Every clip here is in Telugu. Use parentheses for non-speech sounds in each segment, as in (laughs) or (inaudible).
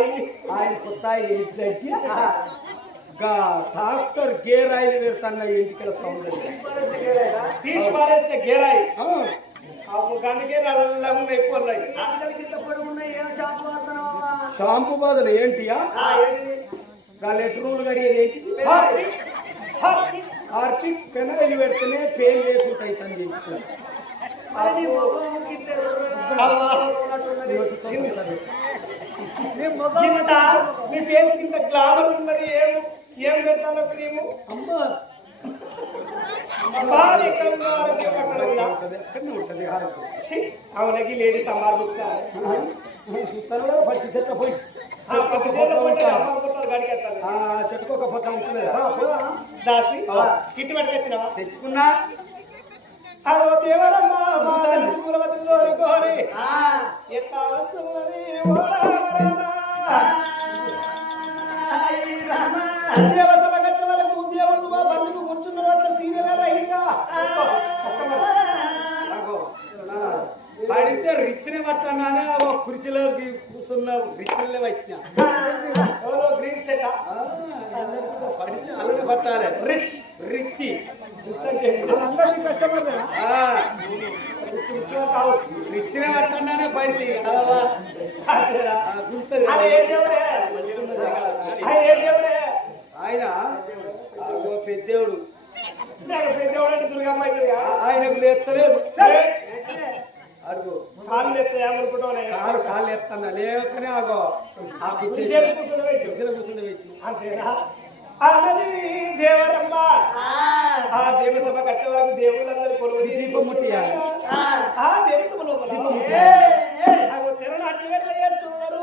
ఆయిల్ ఆయన కొత్త ఆయన ఏంటిదంటే గా ట్రాక్టర్ గేర్ ఆయిల్ పెడతాన్న ఎంటికల సౌండ్ గేరాయి. షాంపూ బదులు ఏంటియా గా లెటర్ కడిగేది ఏంటి? హార్పిక్. పెనాయిల్ పెడితేనే పెయిన్ లేకుండా అవుతుంది ఇంట్లో ఇంత మీ ఫేస్ ఇంత గ్లామర్ ఉన్నది ఏం క్రీము? అవునకి లేడీ పచ్చి చెట్ల పోయి. చెట్టుకు ఒక పొట్ట ఉంటుంది దాసి కిట్టి పట్టుకొచ్చినావా? తెచ్చుకున్నా. అరవ దేవరమ్మ గోరి ఎంత వస్తున్నది పడితే రిచ్ని పట్టన్నానే? ఒక కుర్చీలోకి కూర్చున్న రిచ్లే వచ్చిన ఎవరో గ్రీన్ కూడా పడితే అలానే పట్టాలి. రిచ్ రిచ్చి. రిచ్ అంటే అందరికీ కష్టపడదా ఆ, రిచ్ రిచ్ ఆయన పెద్దేవుడు పెద్దేవుడు ఆయన పెద్దవాడు అంటే దుర్గమ్మ ఆయనకు లేస్తలేదు అడుగు కాళ్ళు ఎత్తే కాలు కాళ్ళు ఎత్తన్నా లేకనే ఆగో ఆ కుర్చీ చేతి కూర్చొని అంతేనా అన్నది దేవరమ్మ ఆ దేవసభ కచ్చే వరకు దేవుళ్ళందరూ కొలువు దీపం ముట్టియాలి. ఆ దేవసభ లోపల. తెరనాట్యం ఎట్లా చేస్తున్నారు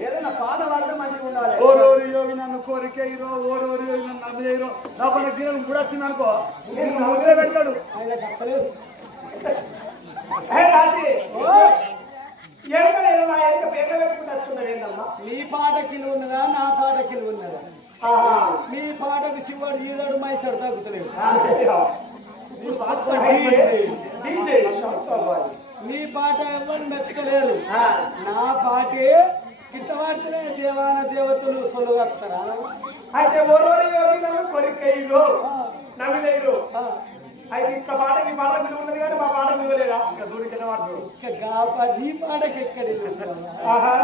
ఏదైనా పాదవాడితే మంచిగా ఉండాలి ఓరోరు యోగి నన్ను కోరికేయరో ఓరోరు యోగి నన్ను నమ్మేయరో నా పని గిరం కూడా వచ్చింది అనుకో నవ్వులే పెడతాడు మీ పాట కిలువ ఉన్నదా నా పాట కిలువ ఉన్నదా మీ పాటకు శివుడు ఈదాడు మైసాడు తగ్గుతలేదు డీజే. నీ పాట ఎవరు మెచ్చలేరు ఆ. నా పాటే కిట్టవాడితేనే దేవాన దేవతలు సొలుగత్తారా అయితే కొరికైరు నవిలేరు అయితే ఇట్లా పాట మీ పాట విలువ ఉన్నది కానీ మా పాట విలువలేదా ఇంకా చూడు కింద పడుతుంది. ఇక నీ పాటకి ఎక్కడి ఆహా.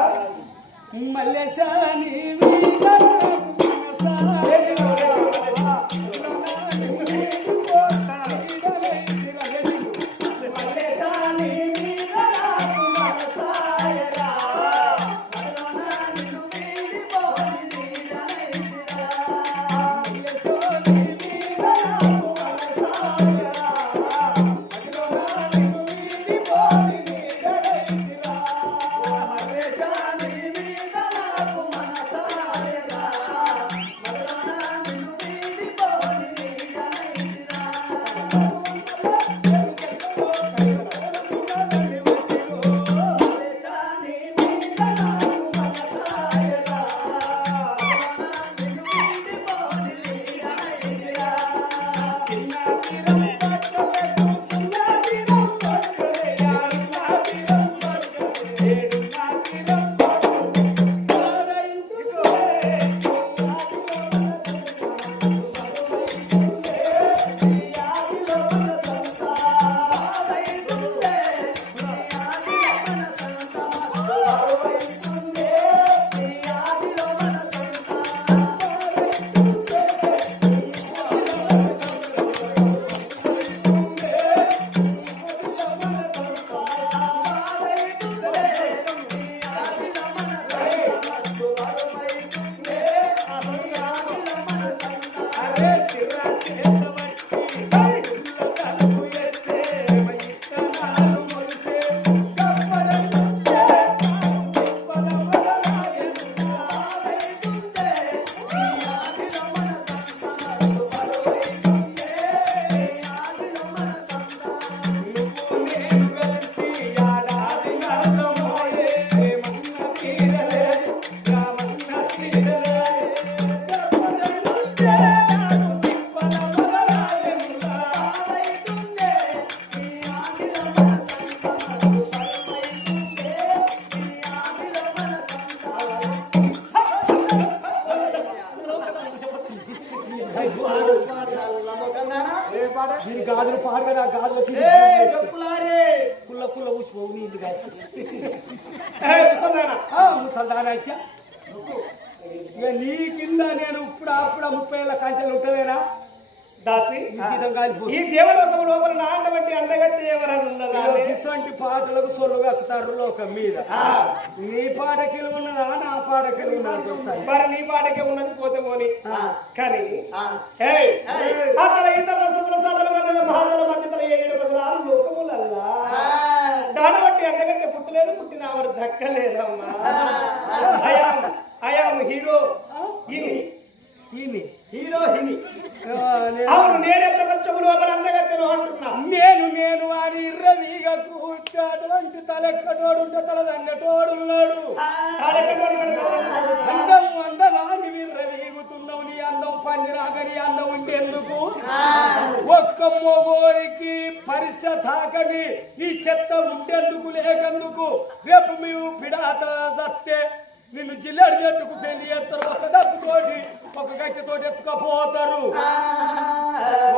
దీని గాజులు పాడు కదా గాజులు పుల్ల పుల్ల ఊసిపోవు కాదు. (laughs) ఏ ముసల్దానా. ఇక నీ కింద నేను ఇప్పుడు అప్పుడు ముప్పై ఏళ్ళ కంచెలు ఉంటలేనా దాసి ఈ దేవలోకం లోపల నాటబట్టి అందగత్తే ఎవరైనా ఉన్నదా ఇటువంటి పాటలకు సొల్లు కక్కుతారు లోకం మీద. నీ పాటకి ఉన్నదా? నా పాటకి ఉన్నదా? మరి నీ పాటకే ఉన్నది పోతే పోని. కానీ అతల ఇతర సాధన మధ్య మహాతల మధ్యతల ఏడు పదనారు లోకములల్లా? దాడబట్టి అందగత్తే పుట్టలేదు పుట్టిన ఆవిడ దక్కలేదమ్మా. I'm I'm hero. ఇది హీరో నేను- అవును నేనే ప్రపంచము లోపల అందగత్తెను అంటున్నా. నేను నేను వాడి ఇర్రవీగ కూర్చోటువంటి తలెక్కటోడు ఉంటే తల దన్నటోడున్నాడు అందం అందమాని విర్రవీగుతున్నావు నీ అందం పందిరాక నీ అందం ఉండేందుకు. ఒక్క మొగోరికి పరిస తాకని ఈ చెత్త ఉండేందుకు లేకందుకు రేపు మేము పిడాత సత్తే నిన్ను జిల్లడి చెట్టుకు పెళ్ళి చేస్తారు. ఒక దప్పుతోటి ఒక గట్టితోటి ఎత్తుకపోతారు.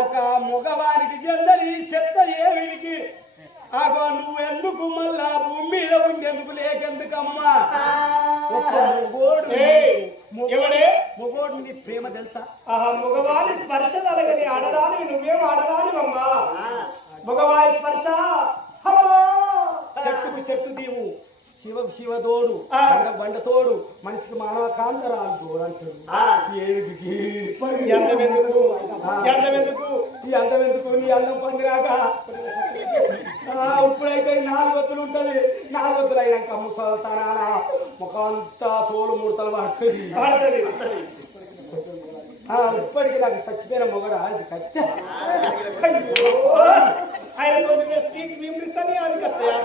ఒక మగవానికి చెందని చెత్త ఏమిడికి అగో నువ్వు ఎందుకు మళ్ళా భూమి మీద ఉండేందుకు లేకెందుకమ్మా? మొగోడు నీ ప్రేమ తెలుసా? ఆహా మగవారి స్పర్శ తలగని ఆడదాని నువ్వేం ఆడదాని అమ్మా మగవారి స్పర్శ చెట్టుకు చెట్టు దీవు. శివకు శివదోడు ఆ. బండ తోడు మనిషికి మానవ కాంతరాలు అంటాడు ఏమిటికి ఎండమెందుకు ఎండమెందుకు ఈ అందం ఎందుకు? నీ అందం పొందిరాక. ఇప్పుడైతే నాలుగు వత్తులు ఉంటది. నాలుగు వత్తులు అయినాక ముసల్తానా ముఖం అంతా తోలు ముడతలు పడుతుంది. ఇప్పటికి నాకు చచ్చిపోయిన మొగడు ఆడి కత్తి. ఆయన స్కీకి విమరిస్తానే ఆయనకి వస్తాయా?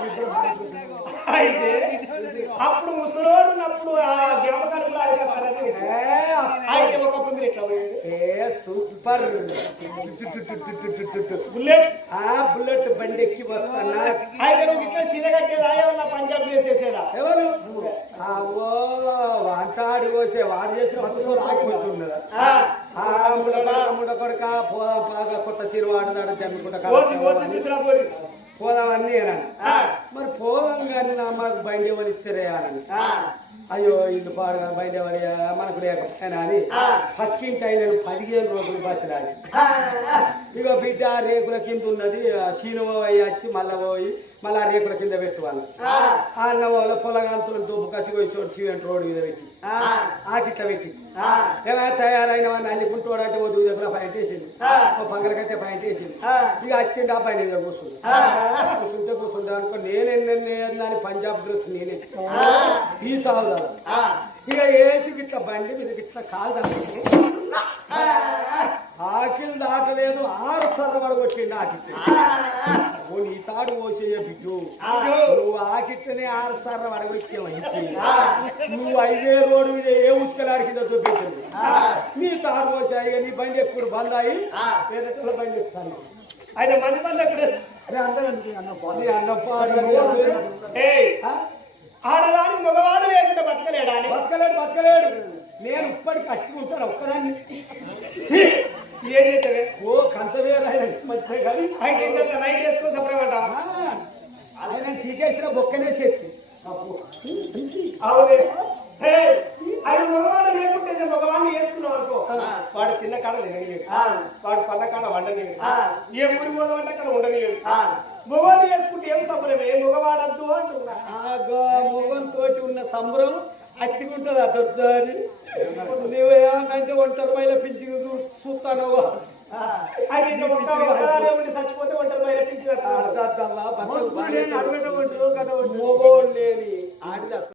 అయితే అప్పుడు ముసలోడు ఉన్నప్పుడు ఆ జ్ఞాపకాలు అయితే ఒకప్పుడు మీరు ఎట్లా ఏ సూపర్. బుల్లెట్. ఆ బుల్లెట్ బండి ఎక్కి వస్తానా? అయితే నువ్వు ఇట్లా చీర కట్టేదా ఏమన్నా పంజాబ్ డ్రెస్ చేసేదా ఎవరు? వాంతాడు కోసే వాడు చేసిన పోతున్నదా ఆ. ముడక ముడ కొడక పోదాం బాగా కొత్త చీర వాడదాడు జమ్మికుంట ఓసి ఓసి చూసినా పోరి పోదాం అన్ని అనండి మరి పోదాం కానీ నా మాకు బండి ఎవరు ఇస్తారే అనండి అయ్యో ఇల్లు పాడుగా బండి ఎవరి మనకు లేకపోయినా అని. పక్కింటి ఆయన పదిహేను రోజులు బతిలాడి ఇక బిడ్డ రేకుల కింద ఉన్నది ఆ శీను పోయి వచ్చి మళ్ళా పోయి మళ్ళా ఆ రేకుల కింద పెట్టుకోవాలి ఆ. అన్న వాళ్ళ పొలగాంతో దుబ్బు కసి పోయి సిమెంట్ రోడ్డు మీద పెట్టించి ఆకిట్లా పెట్టించి. ఏమైనా తయారైన వాడిని అల్లికుంటోడు అంటే ఓ దూదెప్పుల పాయింట్ వేసింది ఓ పంగలకైతే పాయింట్ వేసింది ఇక వచ్చింది ఆ బండి మీద కూర్చుంది కూర్చుంటే కూర్చుంటే అనుకో నేనెన్నీ అని పంజాబ్ డ్రెస్ నేనే. ఈ సాగుదాడు ఇక ఏసి గిట్ల బండి మీద గిట్ల తగ్గింది ఆకిలు దాటలేదు ఆరు సర్ర పడగొట్టిండు ఆకిట్ల ఓ నీ తాడు పోసేయ బిడ్డు. నువ్వు ఆకిట్లనే ఆరు సర్ర పడగొచ్చావు ఇంటి నువ్వు ఐదే రోడ్డు మీద ఏ ఉసుకలాడి కింద చూపించింది నీ తాడు పోసాయి నీ బండి ఎక్కువ బంద్ అయ్యి వేరే బండి ఎక్కుతాను ఆయన మంది మంది అక్కడ? ఆడదాని మగవాడు లేకుండా బతకలేడా బతకలేడు బతకలేడు. నేను ఇప్పటికి అట్టి ఉంటాను ఒక్కదాన్ని. ఛీ! ఏం చేస్తావే ఓ కంచవేరు ఆయన మంచిదే కానీ నైట్ వేసుకొని ఆ, ఆయన చీకేసిన బొక్కనే చేతి. అవునే. ఆయన మగవాడు లేకుంటే నేను మగవాడిని వేసుకున్నావు అనుకో. వాడు తిన్న కాడ తినగలేడు వాడు పన్న కాడ వండలేడు ఏ ఊరి పోదామంటే అక్కడ ఉండలేడు మగవాడిని వేసుకుంటే ఏం సంబరం? ఏ మగవాడద్దు అంటున్నా. తోటి ఉన్న సంబరం అట్టిగుంటది అదొచ్చారి నువ్వేమన్నంటే ఒంటరి మైల పింఛి చూస్తాను చచ్చిపోతే ఒంటరి బయట పిచ్చి మొగోడు లేని ఆడిది